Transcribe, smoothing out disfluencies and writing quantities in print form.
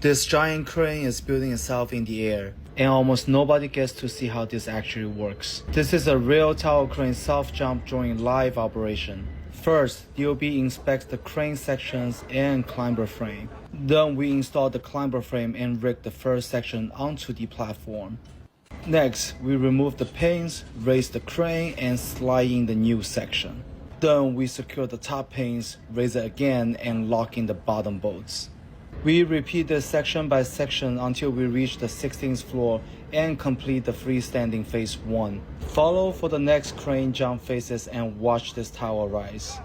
This giant crane is building itself in the air, and almost nobody gets to see how this actually works. This is a real tower crane self-jump during live operation. First, DOB inspects the crane sections and climber frame. Then we install the climber frame and rig the first section onto the platform. Next, we remove the pins, raise the crane, and slide in the new section. Then we secure the top pins, raise it again, and lock in the bottom bolts. We repeat this section by section until we reach the 16th floor and complete the freestanding phase 1. Follow for the next crane jump phases and watch this tower rise.